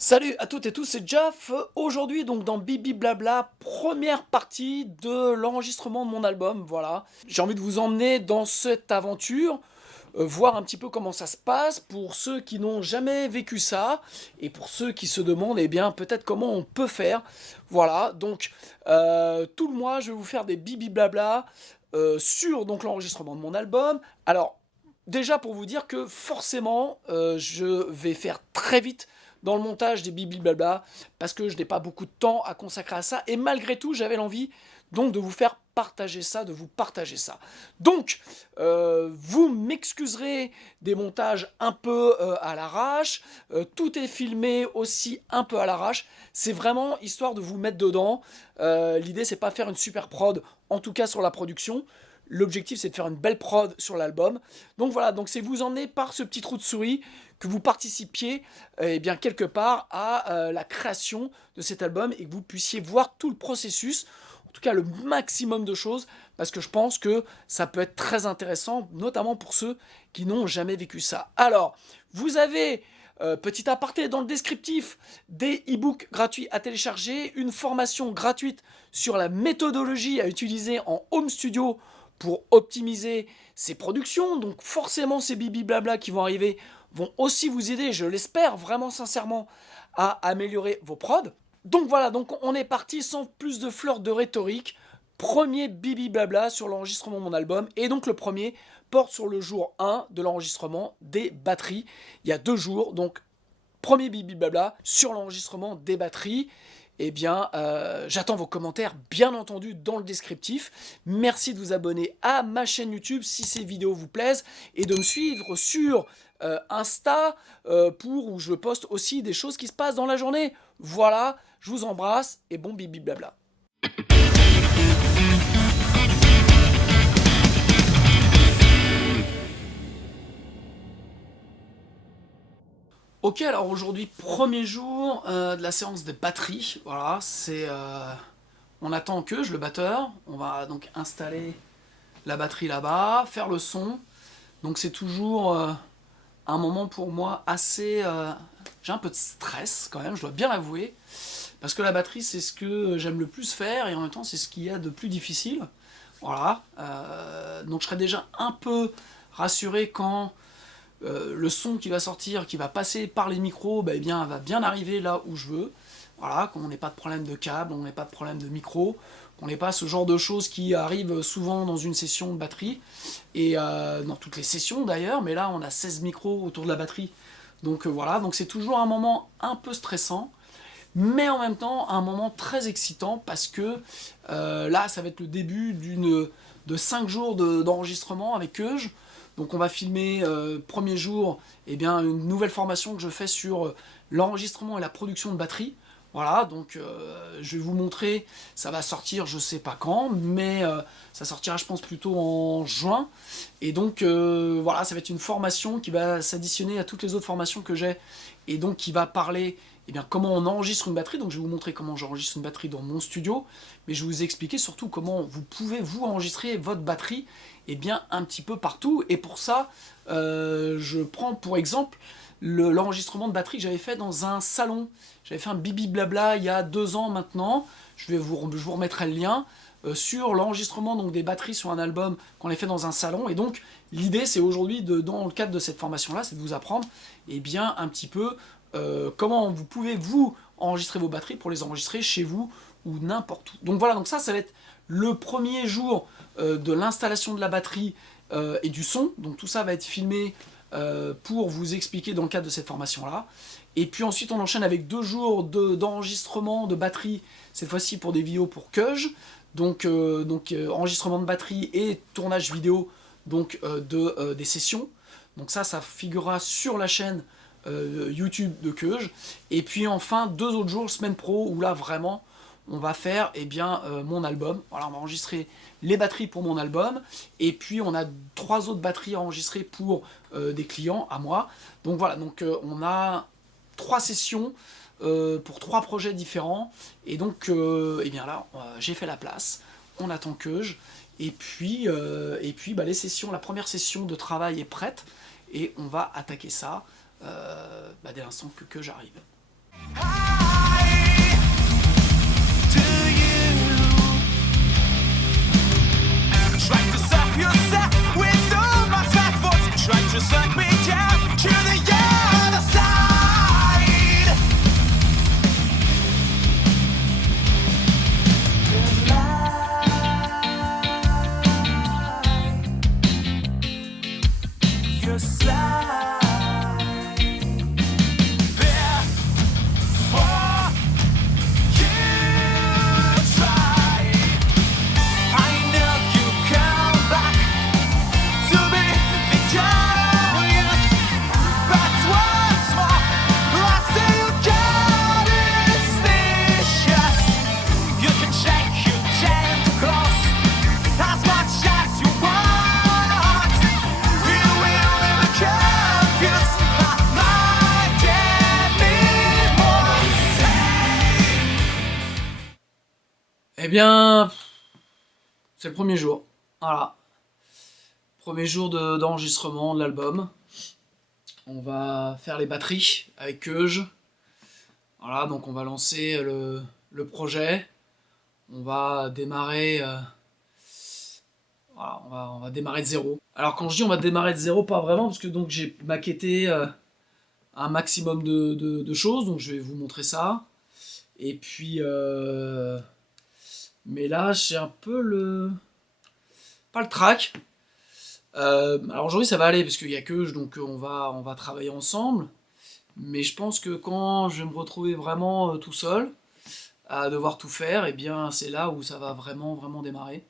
Salut à toutes et tous, c'est Jaf. Aujourd'hui, donc dans Bibi Blabla, première partie de l'enregistrement de mon album. Voilà, j'ai envie de vous emmener dans cette aventure, voir un petit peu comment ça se passe pour ceux qui n'ont jamais vécu ça et pour ceux qui se demandent, eh bien, peut-être comment on peut faire. Voilà, donc tout le mois, je vais vous faire des Bibi Blabla sur donc l'enregistrement de mon album. Alors, déjà pour vous dire que forcément, je vais faire très vite dans le montage des bibi blabla parce que je n'ai pas beaucoup de temps à consacrer à ça et malgré tout j'avais l'envie donc de vous faire partager ça, de vous partager ça. Donc vous m'excuserez des montages un peu à l'arrache, tout est filmé aussi un peu à l'arrache, c'est vraiment histoire de vous mettre dedans. L'idée c'est pas faire une super prod, en tout cas sur la production. L'objectif c'est de faire une belle prod sur l'album. Donc voilà, donc c'est vous emmener par ce petit trou de souris que vous participiez eh bien, quelque part à la création de cet album et que vous puissiez voir tout le processus, en tout cas le maximum de choses, parce que je pense que ça peut être très intéressant, notamment pour ceux qui n'ont jamais vécu ça. Alors, vous avez, petit aparté dans le descriptif, des e-books gratuits à télécharger, une formation gratuite sur la méthodologie à utiliser en home studio pour optimiser ses productions, donc forcément ces bibi blabla qui vont arriver vont aussi vous aider, je l'espère vraiment sincèrement, à améliorer vos prods. Donc voilà, donc on est parti sans plus de fleurs de rhétorique. Premier bibi blabla sur l'enregistrement de mon album. Et donc le premier porte sur le jour 1 de l'enregistrement des batteries. Il y a 2 jours, donc premier bibi blabla sur l'enregistrement des batteries. Eh bien, j'attends vos commentaires, bien entendu, dans le descriptif. Merci de vous abonner à ma chaîne YouTube si ces vidéos vous plaisent et de me suivre sur Insta où je poste aussi des choses qui se passent dans la journée. Voilà, je vous embrasse et bon bibi blabla. Ok, alors aujourd'hui, premier jour de la séance de batterie. Voilà, on attend que le batteur. On va donc installer la batterie là-bas, faire le son. Donc c'est toujours un moment pour moi assez... j'ai un peu de stress quand même, je dois bien l'avouer. Parce que la batterie, c'est ce que j'aime le plus faire et en même temps, c'est ce qu'il y a de plus difficile. Voilà. Donc je serais déjà un peu rassuré quand le son qui va sortir, qui va passer par les micros, bah, eh bien, va bien arriver là où je veux. Voilà, qu'on n'ait pas de problème de câble, on n'ait pas de problème de micro, qu'on n'ait pas ce genre de choses qui arrivent souvent dans une session de batterie, et dans toutes les sessions d'ailleurs, mais là on a 16 micros autour de la batterie, donc voilà, donc c'est toujours un moment un peu stressant, mais en même temps un moment très excitant, parce que là ça va être le début de 5 jours d'enregistrement avec eux. Donc on va filmer premier jour eh bien, une nouvelle formation que je fais sur l'enregistrement et la production de batterie. Voilà, donc je vais vous montrer, ça va sortir je sais pas quand, mais ça sortira je pense plutôt en juin. Et donc voilà, ça va être une formation qui va s'additionner à toutes les autres formations que j'ai, et donc qui va parler eh bien, comment on enregistre une batterie. Donc je vais vous montrer comment j'enregistre une batterie dans mon studio, mais je vais vous expliquer surtout comment vous pouvez vous enregistrer votre batterie eh bien, un petit peu partout. Et pour ça, je prends pour exemple l'enregistrement de batterie que j'avais fait dans un salon. J'avais fait un bibi blabla il y a 2 ans maintenant. Je vous remettrai le lien sur l'enregistrement donc des batteries sur un album qu'on a fait dans un salon. Et donc l'idée c'est aujourd'hui, dans le cadre de cette formation là, c'est de vous apprendre eh bien, un petit peu comment vous pouvez vous enregistrer vos batteries pour les enregistrer chez vous ou n'importe où. Donc voilà, donc ça va être le premier jour de l'installation de la batterie et du son. Donc tout ça va être filmé pour vous expliquer dans le cadre de cette formation-là. Et puis ensuite on enchaîne avec 2 jours d'enregistrement de batterie, cette fois-ci pour des vidéos pour Keuj. Donc, enregistrement de batterie et tournage vidéo donc, des sessions. Donc ça figurera sur la chaîne YouTube de Keuj. Et puis enfin 2 autres jours, semaine pro, où là vraiment on va faire eh bien, mon album. Voilà, on va enregistrer les batteries pour mon album, et puis on a 3 autres batteries enregistrées pour des clients à moi. Donc voilà, donc on a 3 sessions pour 3 projets différents, et donc eh bien là j'ai fait la place, on attend que et puis bah, la première session de travail est prête, et on va attaquer ça bah, dès l'instant que j'arrive. Eh bien, c'est le premier jour. Voilà. Premier jour d'enregistrement de l'album. On va faire les batteries avec Keuge. Voilà, donc on va lancer le projet. On va démarrer. Voilà, on va démarrer de zéro. Alors quand je dis on va démarrer de zéro, pas vraiment, parce que donc j'ai maquetté un maximum de choses, donc je vais vous montrer ça. Et puis, mais là j'ai un peu pas le track. Alors aujourd'hui ça va aller parce qu'il y a que donc on va travailler ensemble. Mais je pense que quand je vais me retrouver vraiment tout seul à devoir tout faire, et bien c'est là où ça va vraiment démarrer.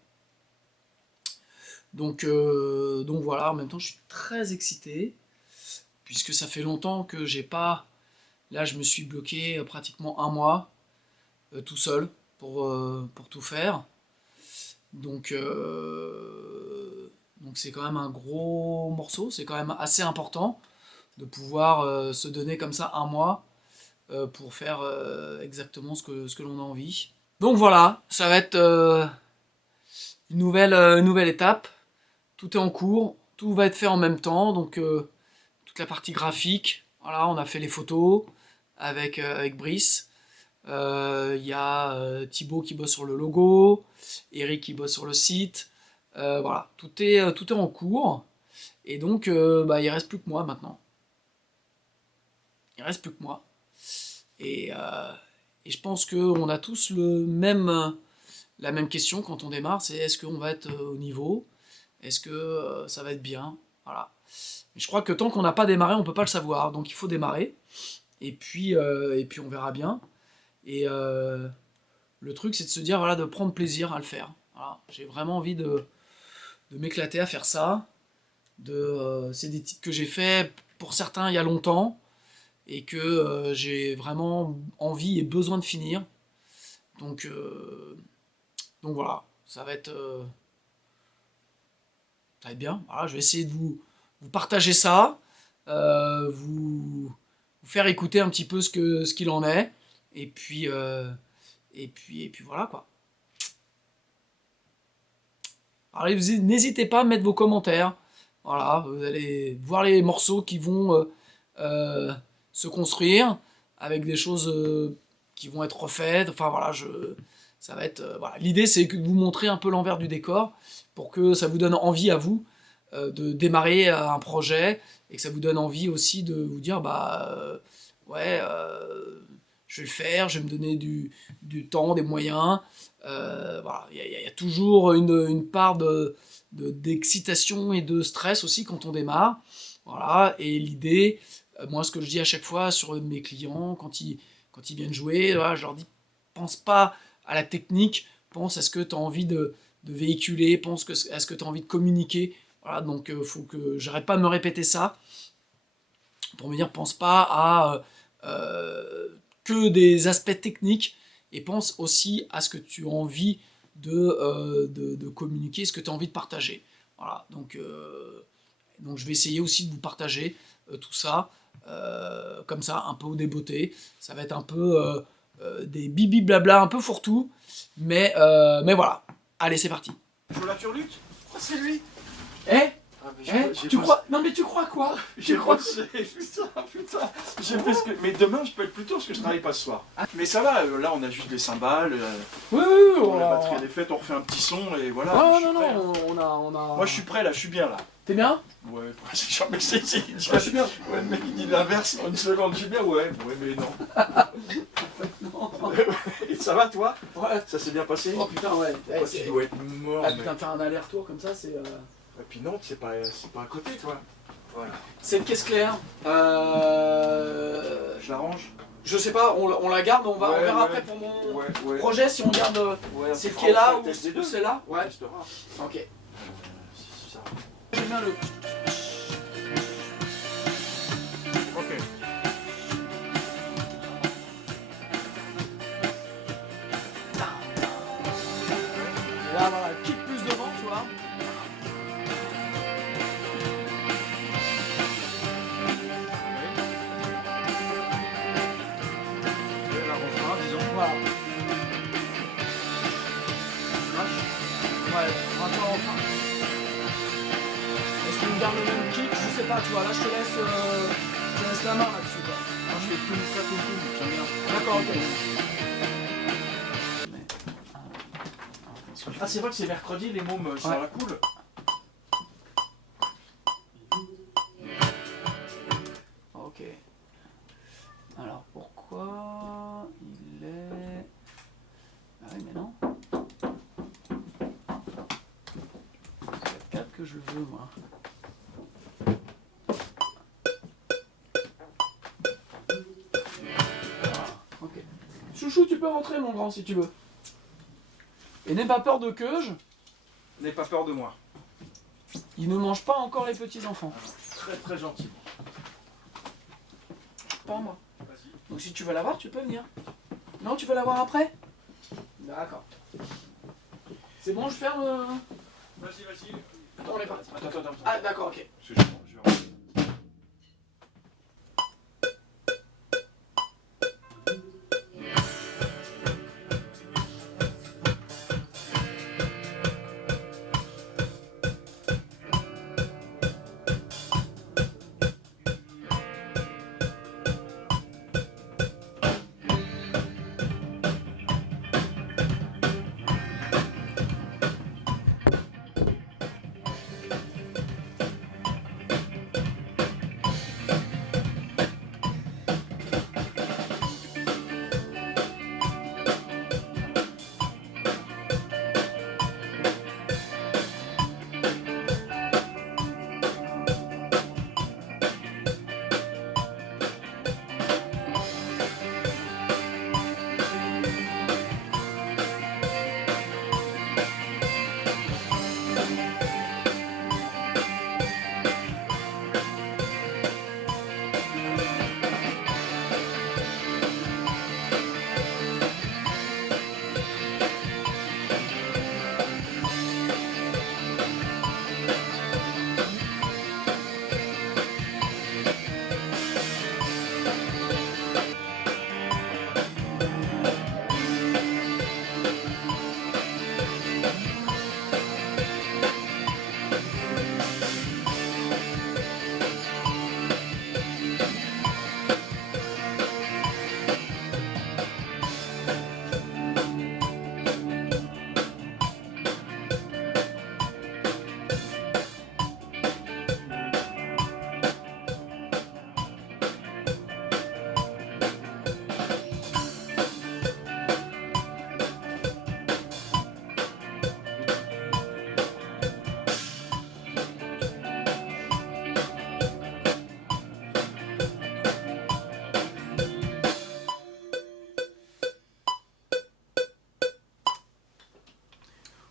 Donc voilà, en même temps je suis très excité puisque ça fait longtemps que j'ai pas. Là je me suis bloqué pratiquement un mois tout seul pour tout faire. Donc c'est quand même un gros morceau, c'est quand même assez important de pouvoir se donner comme ça un mois pour faire exactement ce que l'on a envie. Donc voilà, ça va être une nouvelle étape. Tout est en cours, tout va être fait en même temps, donc toute la partie graphique, voilà, on a fait les photos avec Brice. Il y a Thibaut qui bosse sur le logo, Eric qui bosse sur le site. Voilà, tout est en cours. Et donc, il reste plus que moi maintenant. Il reste plus que moi. Et je pense qu'on a tous la même question quand on démarre, c'est est-ce qu'on va être au niveau? Est-ce que ça va être bien? Voilà. Mais je crois que tant qu'on n'a pas démarré, on ne peut pas le savoir. Donc il faut démarrer. Et puis on verra bien. Et le truc, c'est de se dire, voilà, de prendre plaisir à le faire. Voilà. J'ai vraiment envie de m'éclater à faire ça. C'est des titres que j'ai fait pour certains il y a longtemps et que j'ai vraiment envie et besoin de finir. Donc voilà, ça va être bien. Voilà, je vais essayer de vous partager ça, vous faire écouter un petit peu ce qu'il en est, et puis voilà quoi. Alors n'hésitez pas à mettre vos commentaires. Voilà, vous allez voir les morceaux qui vont se construire avec des choses qui vont être refaites. Enfin voilà, ça va être. Voilà. L'idée c'est de vous montrer un peu l'envers du décor pour que ça vous donne envie à vous de démarrer un projet et que ça vous donne envie aussi de vous dire ouais, je vais le faire, je vais me donner du temps, des moyens. Voilà, il y a toujours une part d'excitation et de stress aussi quand on démarre. Voilà, et l'idée, moi ce que je dis à chaque fois sur mes clients quand ils viennent jouer, voilà, je leur dis pense pas à la technique, pense à ce que tu as envie de véhiculer, pense à ce que tu as envie de communiquer. Voilà, donc faut que j'arrête pas de me répéter ça pour me dire pense pas à que des aspects techniques et pense aussi à ce que tu as envie de communiquer, ce que tu as envie de partager. Voilà, donc je vais essayer aussi de vous partager tout ça, comme ça, un peu au débeauté. Ça va être un peu des bibi blabla, un peu fourre-tout, mais voilà. Allez, c'est parti. Chola Turluc? Oh, c'est lui! Eh? Tu crois... Non mais tu crois quoi? J'ai bossé, putain. J'ai fait ce que... Mais demain, je peux être plus tôt parce que je travaille pas ce soir. Mais ça va, là, on a juste des cymbales. Oui, Pour la batterie des fêtes, on refait un petit son et voilà. Non, on a... Moi, je suis prêt là, je suis bien là. T'es bien? Ouais, c'est jamais c'est. Je suis bien. Ouais, le mec il dit l'inverse en une seconde, je suis bien, ouais, mais non. Non. Et ça va toi? Ouais. Ça s'est bien passé? Oh putain, ouais. Tu dois être mort. Ah putain, faire un aller-retour comme ça, c'est... Et puis non, c'est pas à côté toi. Voilà. Cette caisse claire, Je l'arrange? je sais pas, on la garde, on verra après pour mon projet si on garde c'est qui est là ou c'est là. Ouais. Ok. Ça. J'aime bien le... Ok. Là, voilà, kick plus devant, tu vois. Là, on fera, disons. Voilà. Ouais, rapport enfin. Est-ce qu'on garde le même kick? Je sais pas, tu vois, là je te laisse la main là-dessus quoi. Moi je fais tout, j'aime bien. D'accord, ok. Ah c'est vrai que c'est mercredi, les mômes sont à la cool. Ok. Alors pourquoi il est... Ah oui mais non. C'est 4 que je veux moi. Voilà, ok. Chouchou, tu peux rentrer mon grand si tu veux. Et n'aie pas peur de queuge. N'aie pas peur de moi. Il ne mange pas encore les petits enfants. Très très gentil. Pas moi. Vas-y. Donc si tu veux l'avoir, tu peux venir. Non, tu veux l'avoir après? D'accord. C'est bon, je ferme. Vas-y. On est parti. Attends. Ah d'accord, ok. Parce que je vais rentrer.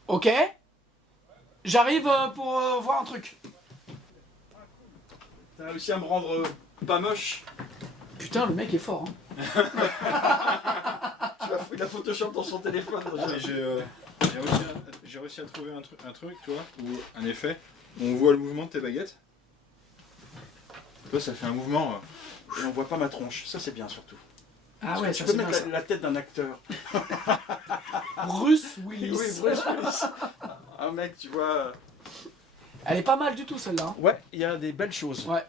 Ok. J'arrive pour voir un truc. T'as réussi à me rendre pas moche. Putain, le mec est fort. Hein. Tu as fouillé la Photoshop dans son téléphone. J'ai réussi à trouver un truc, tu vois, ou un effet. On voit le mouvement de tes baguettes. Toi, ça fait un mouvement. Et on voit pas ma tronche. Ça c'est bien surtout. Ah ouais, Tu ça peux c'est mettre bien, ça. la tête d'un acteur. Bruce Willis. Oui, Bruce Willis. Un mec, tu vois. Elle est pas mal du tout celle-là. Hein. Ouais, il y a des belles choses. Ouais.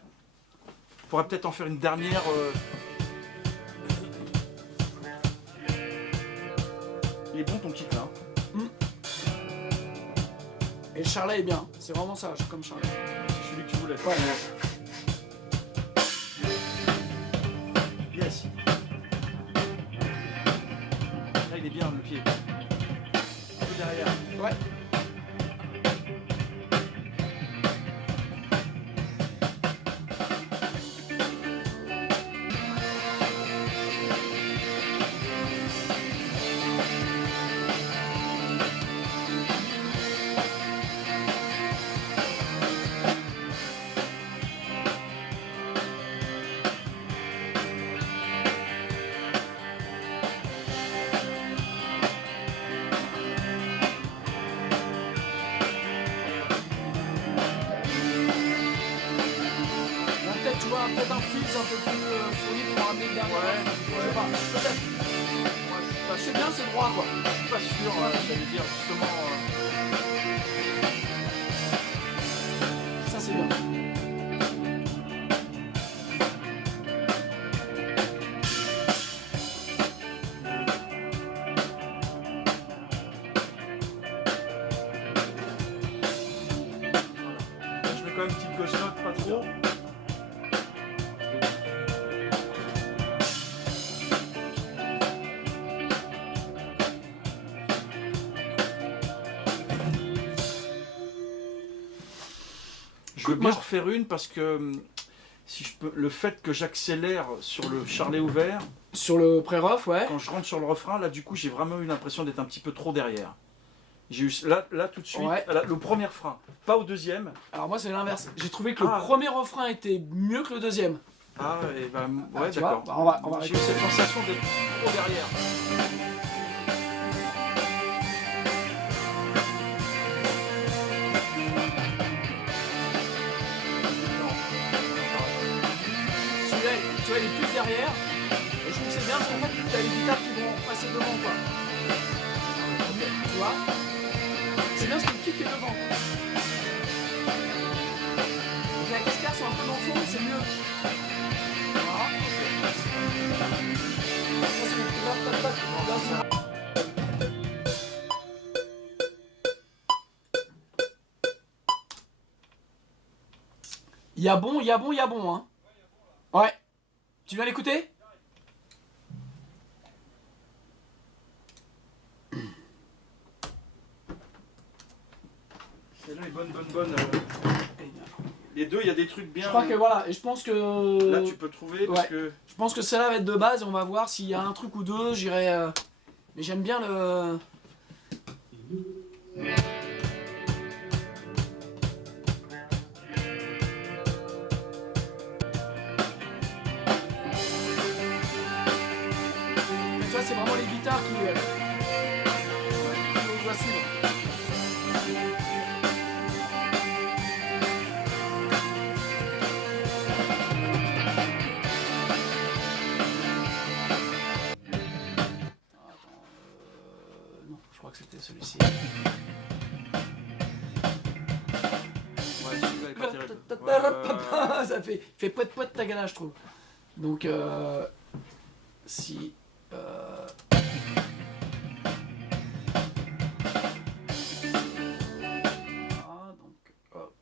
On pourrait peut-être en faire une dernière. Il est bon ton kit là. Hein. Et le charlet est bien. C'est vraiment ça, comme charlet. C'est celui que tu voulais. Ouais. Yes. Là il est bien le pied. Un peu derrière. Ouais. Tu vois, peut-être un fil un peu plus fourni pour ramener le dernier. Je sais pas, peut-être. C'est bien, c'est droit quoi. Je suis pas sûr, j'allais dire justement. Ça c'est bien. Voilà. Je mets quand même une petite gauche note, pas trop. Je veux bien refaire une parce que si je peux, le fait que j'accélère sur le charlet ouvert, Sur le pré-rough, ouais. quand je rentre sur le refrain, là du coup j'ai vraiment eu l'impression d'être un petit peu trop derrière. J'ai eu là tout de suite, Ouais. le premier frein, pas au deuxième. Alors moi c'est l'inverse. J'ai trouvé que le Ah. premier refrain était mieux que le deuxième. Ah et ben Ah, ouais tu vois, d'accord. bah, on va J'ai eu cette sensation d'être trop derrière. Celui-là, tu vois, il est plus derrière. Et je trouve que c'est bien parce qu'en fait, tu as les guitares qui vont passer devant quoi. Tu vois. C'est bien parce que le kick est devant. Donc la cascade sont un peu dans le fond, c'est mieux. Voilà. Ça, c'est le tac, tac, tac. Là, c'est- Il y a bon, il y a bon, il y a bon, hein. Ouais. Tu viens l'écouter? C'est là les bonnes. Les deux, il y a des trucs bien. Je crois que voilà, et je pense que... Là tu peux trouver parce Ouais. que. Je pense que celle-là va être de base et on va voir s'il y a un truc ou deux, j'irai... Mais j'aime bien le... Mais tu vois, c'est vraiment les guitares qui... on doit suivre. Non, je crois que c'était celui-ci. Ouais, celui-là est pas terrible. Ouais. Ça fait poète poète ta gana, je trouve. Donc, si... Ah, donc, hop.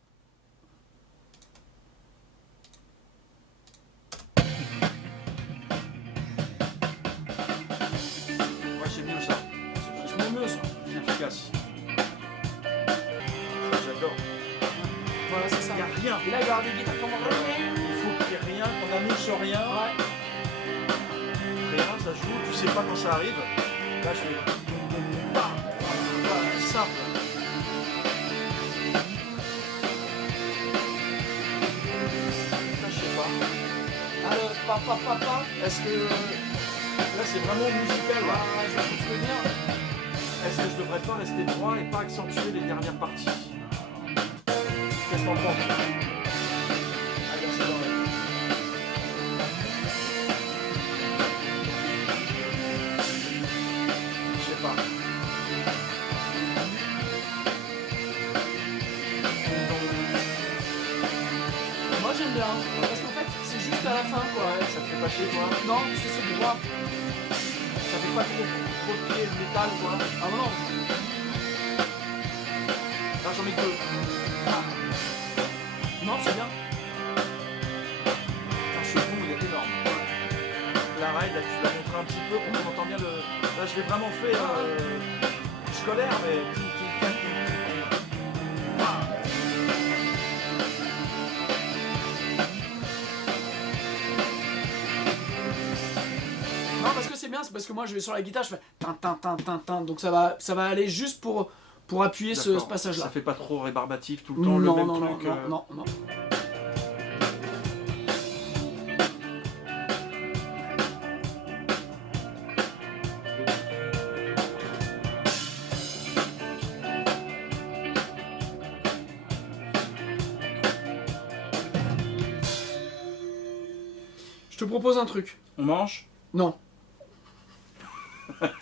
Ouais, c'est mieux ça. C'est vachement mieux ça. C'est efficace. Ça, j'adore. Voilà, c'est ça. Il n'y a rien. Et là, il va y avoir des guitares comme... Il faut qu'il n'y ait rien, qu'on annonce rien. Ouais. Rien, ça joue, tu sais pas quand ça arrive. Là, je fais. Bam, bam, simple. Ça, je sais pas. Alors, papa. Est-ce que. Là, c'est vraiment musical. Là. Ah, je vois ce que tu veux dire. Est-ce que je devrais pas rester droit et pas accentuer les dernières parties? Qu'est-ce que t'en penses? Allez, c'est dans le- Je sais pas. lâcher, toi. Non, parce que c'est droit. Ça fait pas trop de pied de métal, quoi. Ah non, non. Là, j'en mets que 2. Non, c'est bien. Ce pont, il est énorme. La ride, là, tu l'as montré un petit peu pour qu'on entende bien le... Là, je l'ai vraiment fait scolaire, mais... Non, parce que c'est bien, c'est parce que moi je vais sur la guitare, je fais tin, donc ça va aller juste pour appuyer ce D'accord. passage-là. Ça fait pas trop rébarbatif tout le temps, Non, le même non, truc. non, non. Je te propose un truc. On mange? Non.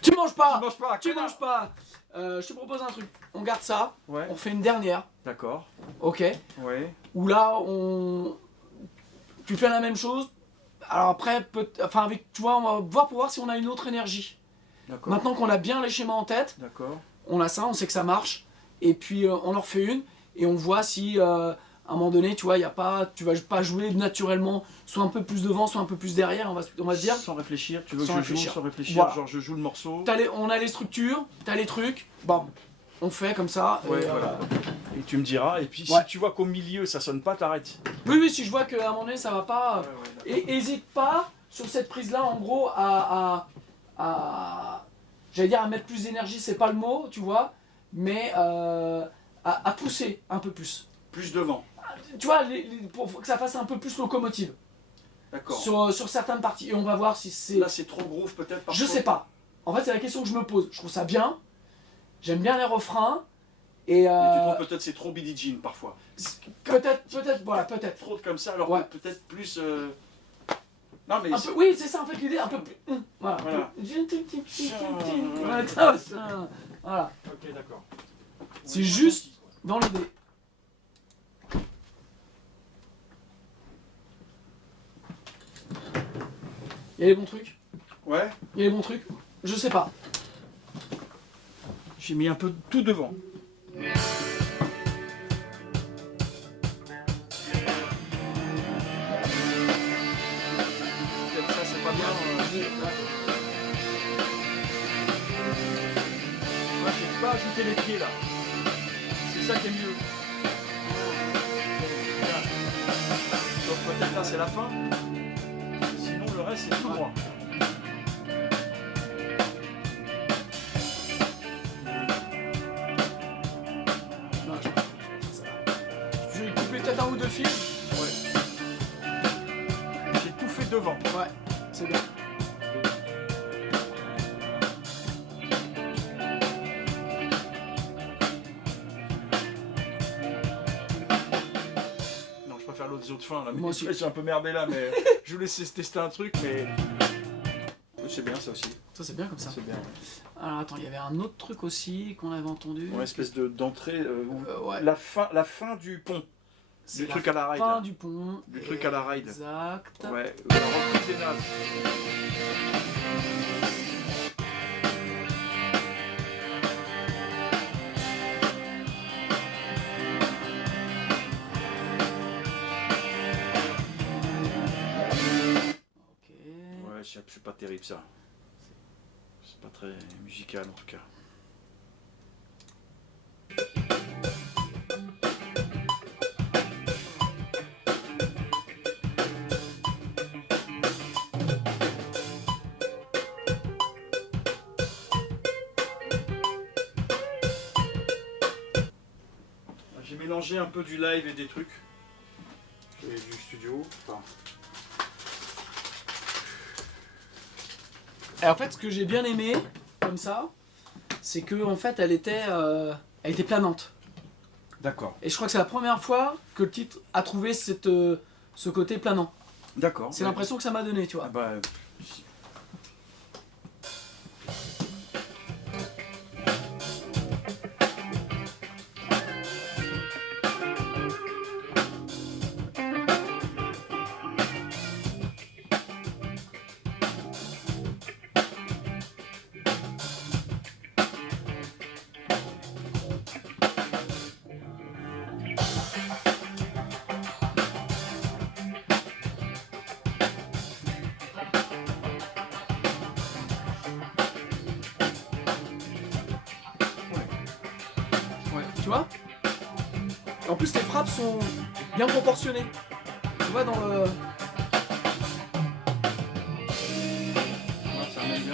Tu manges pas. Tu manges pas, Tu connard. manges pas. Je te propose un truc. On garde ça. Ouais, On fait une dernière. d'accord. Ok. Ouais. Où là, tu fais la même chose. Alors après, tu vois, on va voir pour voir si on a une autre énergie. D'accord. Maintenant qu'on a bien les schémas en tête, D'accord. on a ça, on sait que ça marche. Et puis on en refait une et on voit si à un moment donné, tu vois, tu vas pas jouer naturellement, soit un peu plus devant, soit un peu plus derrière. On va se dire. Sans réfléchir, tu veux Sans que je réfléchir. joue sans réfléchir, Voilà. genre je joue le morceau. On a les structures, t'as les trucs. Bon, on fait comme ça. Ouais, et, voilà. Et tu me diras, et puis Ouais. si tu vois qu'au milieu ça sonne pas, t'arrêtes. Oui, si je vois qu'à un moment donné ça va pas. d'accord. Et hésite pas sur cette prise là, en gros, j'allais dire à mettre plus d'énergie, c'est pas le mot, tu vois, mais à pousser un peu plus. Plus devant. Tu vois, pour que ça fasse un peu plus locomotive D'accord. sur certaines parties. Et on va voir si c'est. Là c'est trop groove peut-être parfois. Je sais pas. En fait, c'est la question que je me pose. Je trouve ça bien. J'aime bien les refrains. Et Et tu trouves peut-être c'est trop Billie Jean parfois. voilà, peut-être. Trop comme ça, alors Ouais. que peut-être plus. Non mais. Un peu, oui, c'est ça en fait l'idée, un peu plus. Voilà. Voilà. Voilà, ça. Voilà. Ok, d'accord. C'est juste dans l'idée. Il y a les bons trucs. Ouais. Il y a les bons trucs. Je sais pas. J'ai mis un peu tout devant. Peut-être ça c'est pas bien. Moi j'ai pas ajouté les pieds là. C'est ça qui est mieux. Sauf peut-être là c'est la fin. Sinon le reste c'est tout droit. Non, je vais faire ça. Je vais couper peut-être un ou deux fils. Ouais. J'ai tout fait devant. Ouais, c'est bien. Non, je préfère l'autre fin là. Mais Moi aussi. je suis un peu merdé là, mais je vous laisse tester un truc, mais. Oui, c'est bien ça aussi. Ça, c'est bien comme ça. C'est bien. Alors attends, il y avait un autre truc aussi qu'on avait entendu. Ouais, espèce d'entrée. Ouais. La fin du pont. C'est Du la truc à la ride. fin là. du pont. Du truc à la ride. Exact. Ouais, la reprise des nazes. Ok. Ouais, c'est pas terrible ça. C'est pas très musical en tout cas. J'ai mélangé un peu du live et des trucs. Et du studio. Enfin, Et en fait, ce que j'ai bien aimé, comme ça, c'est que en fait, elle était planante. d'accord. Et je crois que c'est la première fois que le titre a trouvé ce côté planant. D'accord. C'est l'impression que ça m'a donné, tu vois. Ah bah, Tu vois? Et en plus, les frappes sont bien proportionnées. Tu vois, dans le... Ouais, ça amène bien.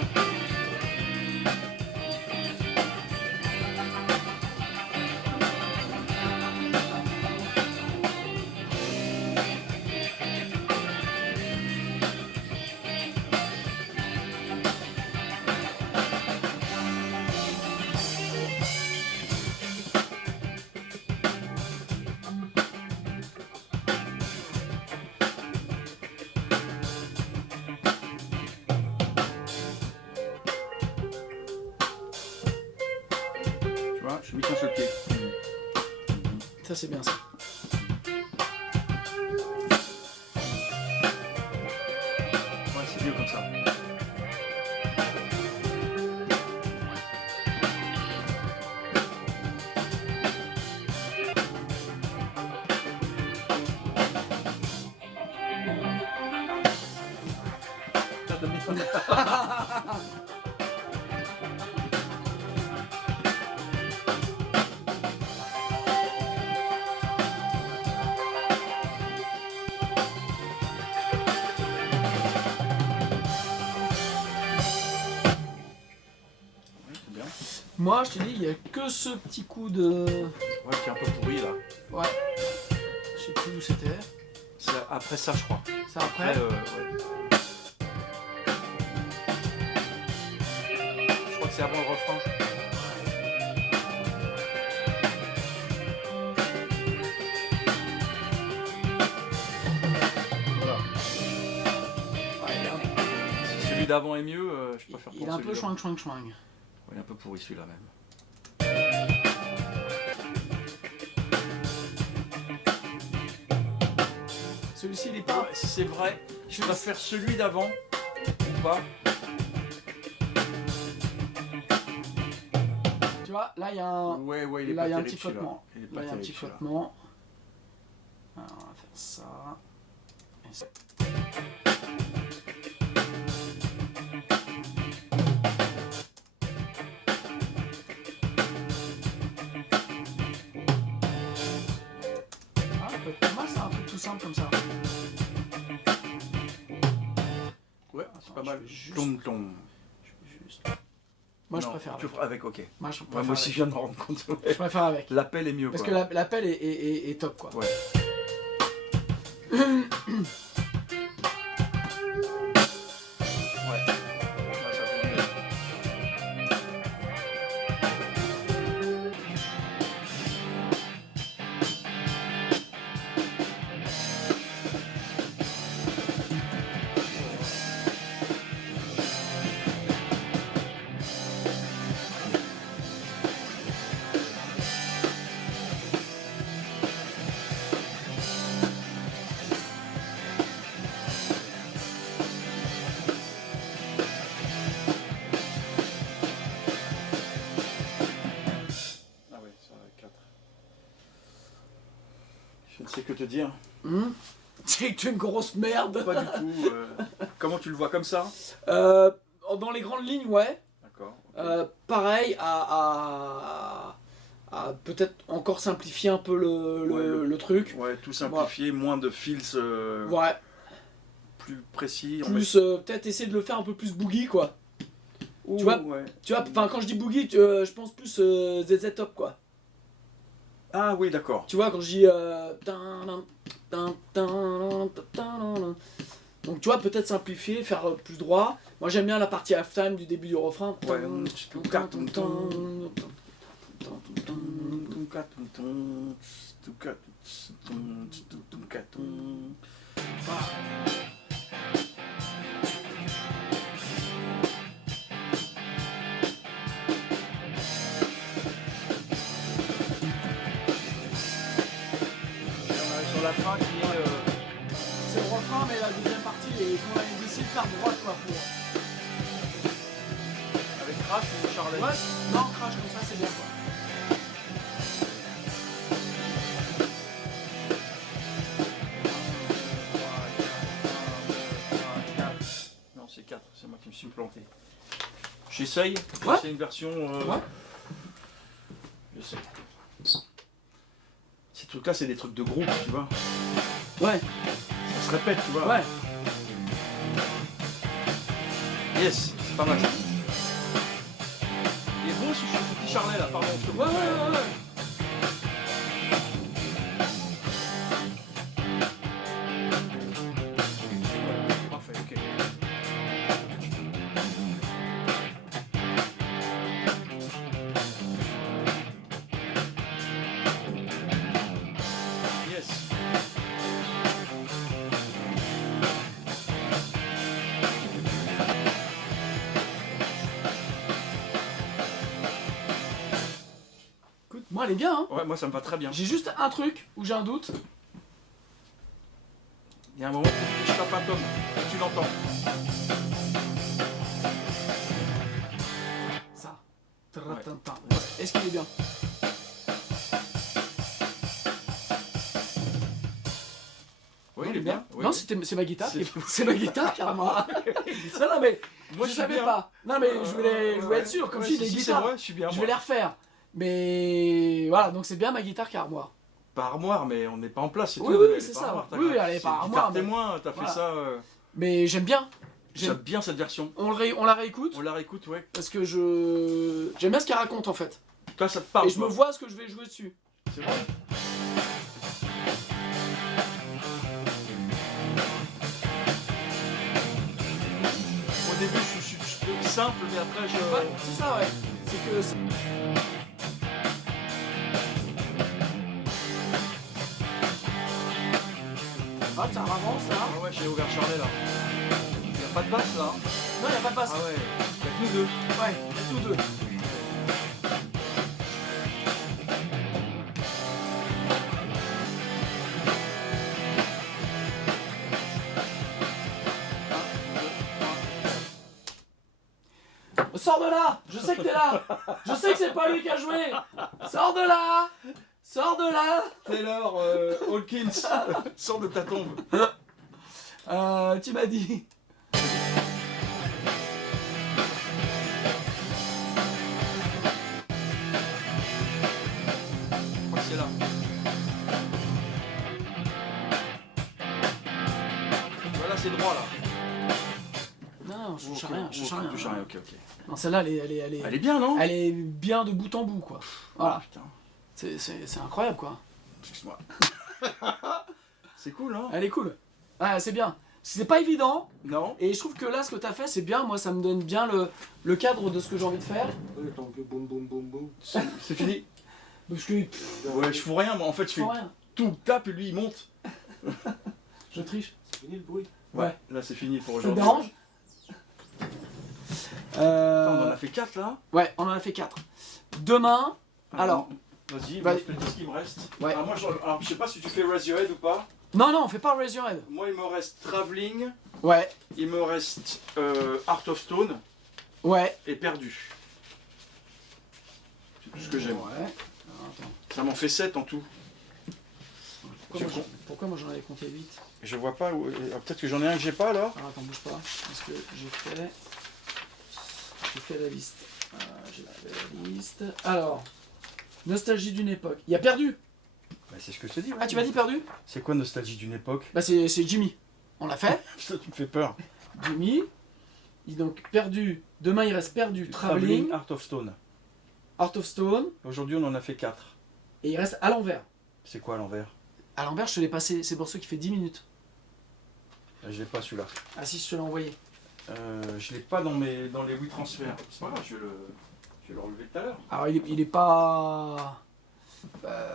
Tu vois, je suis mis qu'un seul pied. Ça, c'est bien ça. Ouais, c'est mieux comme ça. Ça t'as mis c'est bien. Moi, je te dis, il n'y a que ce petit coup de... Ouais, qui est un peu pourri là. Ouais. Je sais plus où c'était. C'est après ça, je crois. Ça après. Ouais. Je crois que c'est avant le refrain. Voilà. Ouais, Si celui d'avant est mieux, je préfère il est un peu chouing chouing chouing. Ouais, un peu pourri celui-là même. Celui-ci, il est pas... Ouais, c'est vrai. Je préfère celui d'avant ou pas. Tu vois, là, il y a un... Ouais, il est Là, pas il y a un terrible, petit celui-là. flottement. Il est pas Là, il y a un terrible, petit celui-là. flottement. Alors, on va faire ça. Et ça. Ah, ça peut être pas mal, c'est un truc tout simple comme ça. Ouais, c'est pas Attends, mal. je vais juste- Tom, tom. Je vais juste... Moi, je Non, préfère tu avec. feras avec, ok. Moi, je Ouais, préfère moi aussi, avec. je viens de me rendre compte. Je préfère avec. L'appel est mieux, Parce quoi. que l'appel est top, quoi. Ouais. Ouais. Ouais, ça fait mieux. Ah ouais, ça va 4. Je ne sais que te dire. C'est une grosse merde. Pas du tout. Comment tu le vois comme ça? Dans les grandes lignes, ouais. D'accord. Ok. Pareil, à peut-être encore simplifier un peu le truc. Ouais, tout simplifié, moins de fils Ouais. plus précis. Plus peut-être essayer de le faire un peu plus boogie, quoi. Ouh, tu vois, ouais. enfin quand je dis boogie, je pense plus ZZ Top, quoi. Ah oui, d'accord. Tu vois, quand je dis... Donc tu vois, peut-être simplifier, faire plus droit. Moi j'aime bien la partie halftime du début du refrain. Ouais. Sur la fin qui est... C'est le refrain, mais la deuxième partie, et qu'on a décidé de faire droite, quoi, pour... avec Crash ou Charlet? Ouais, non, crash comme ça, c'est bien, quoi. Non, c'est 4, c'est moi qui me suis planté. J'essaye, Ouais. c'est une version... Ouais. J'essaye. trucs-là, c'est des trucs de groupe, tu vois. Ouais, Ça se répète, tu vois. ouais. Yes, c'est pas mal. Il est beau aussi, ce petit charlet là, pardon. je te Ouais, coupe. ouais. Parfait, ok. Yes. Écoute, moi, elle est bien, hein. Ouais, moi ça me va très bien. J'ai juste un truc où j'ai un doute. Il y a un moment où je tape un tome et tu l'entends. Ça. Tratintin. Est-ce qu'il est bien? Oui, il est bien. Oui, Non, oui. c'est ma guitare. C'est- C'est ma guitare, carrément. Non, mais Moi, je suis savais bien. pas. Non, mais je voulais être sûr. Comme Ouais, je dis, les si, c'est guitares, vrai, je suis bien. je moi. vais les refaire. Mais voilà, donc c'est bien ma guitare qui est armoire. Pas armoire, mais on n'est pas en place. Oui, tout, oui, elle est c'est pas ça. armoire, ta Oui, guitare. elle est C'est pas une armoire, guitare mais- témoin, t'as Voilà. fait ça. Mais j'aime bien. J'aime bien cette version. On la réécoute On la réécoute, ouais. parce que j'aime bien ce qu'elle raconte en fait. Toi, ça te parle. Et je me toi. vois ce que je vais jouer dessus. C'est vrai. Au début, je suis simple, mais après, Ouais, c'est ça, ouais. C'est que. Ah, ça avance là. Ah ouais, j'ai ouvert Charlet là. Il n'y a pas de basse là. Non, y a pas de basse. Ah ouais, il n'y a que nous deux. Ouais, y a tous deux. Sors de là! Je sais que t'es là! Je sais que c'est pas lui qui a joué! Sors de là! Sors de là! Taylor Hawkins, sors de ta tombe. Tu m'as dit. Je crois que c'est là. Voilà, c'est droit là. Non, je touche à Ok, rien, je touche à rien. touche à rien, ok, ok. Non, celle-là, Elle est bien, non? elle est bien de bout en bout, quoi. Voilà, Putain, c'est incroyable, quoi. excuse-moi. C'est cool, hein? Elle est cool. Ouais, c'est bien. C'est pas évident, Non? et je trouve que là, ce que t'as fait, c'est bien. Moi, ça me donne bien le cadre de ce que j'ai envie de faire. C'est fini? Parce que Ouais, je fous rien, moi en fait, je fais faut rien. tout, tape et lui il monte. Je triche. C'est fini le bruit. Ouais. Là, c'est fini pour Ça te aujourd'hui. dérange Attends, on en a fait 4 là? Ouais, on en a fait 4. Demain, alors... Vas-y, Vas-y. moi je te dis ce qu'il me reste. Ouais. Ah, moi, alors, je sais pas si tu fais Raise Your Head ou pas. Non, on fait pas Raise Your Head. Moi, il me reste Traveling, Ouais, il me reste Heart of Stone ouais. et Perdu. C'est tout ce que j'aime. Ouais. Alors, attends. Ça m'en fait 7 en tout. Pourquoi moi j'en avais compté 8? Je vois pas où. Peut-être que j'en ai un que j'ai pas alors. Alors attends, bouge pas. Parce que j'ai fait la liste. J'ai fait la liste. Alors, nostalgie d'une époque. Il y a Perdu. Bah, c'est ce que je te dis. Ah, tu m'as dit Perdu? C'est quoi Nostalgie d'une époque? Bah c'est Jimmy. On l'a fait. Putain, tu me fais peur. Jimmy. Il est donc Perdu. Demain il reste Perdu. Traveling. Heart of Stone. Heart of Stone. Aujourd'hui, on en a fait 4. Et il reste à l'envers. C'est quoi à l'envers? À l'envers, je te l'ai passé. C'est pour ceux qui fait 10 minutes. Je l'ai pas celui-là. Ah si, je te l'ai envoyé. Je l'ai pas dans les Wii transferts. C'est pas grave, je vais le relever tout à l'heure. Alors il est pas...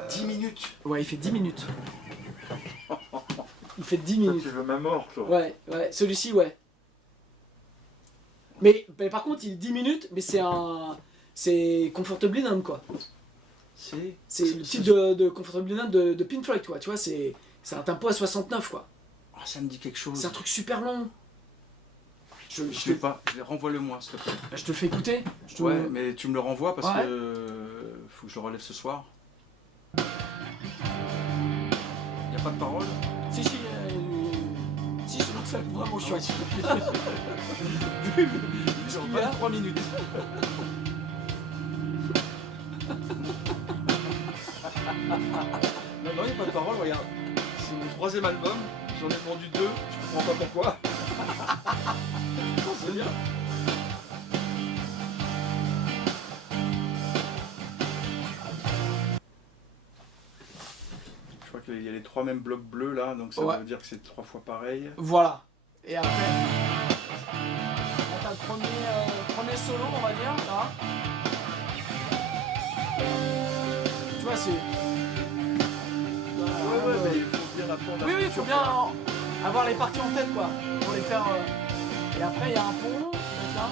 10 minutes. Ouais, il fait 10 minutes. Il fait 10 minutes. veux ma mort, toi. Ouais, celui-ci, ouais. Mais par contre, il est 10 minutes, mais c'est Comfortably Numb, quoi. C'est le titre de Comfortably Numb de Pink Floyd, quoi. Tu vois, c'est un tempo à 69, quoi. Ah, ça me dit quelque chose. C'est un truc super long. Je l'ai pas. Renvoie-le-moi, s'il te plaît. Je te le fais écouter. Ouais, mais tu me le renvoies parce Ouais. que faut que je le relève ce soir. Y a pas de parole. Si, je trouve que ça vraiment chouette. Sur 23 minutes. Non, dernier Pas de parole, regarde. C'est mon 3e album. J'en ai vendu 2. Je comprends pas pourquoi. C'est bien. Je crois qu'il y a les 3 mêmes blocs bleus là, donc ça Ouais. veut dire que c'est 3 fois pareil. Voilà. Et après, là, t'as le premier solo, on va dire, là. Tu vois, c'est... Ouais, mais il faut bien apprendre à Oui, il faut bien avoir les parties en tête, quoi, pour les faire... Et après, il y a un pont, peut-être là.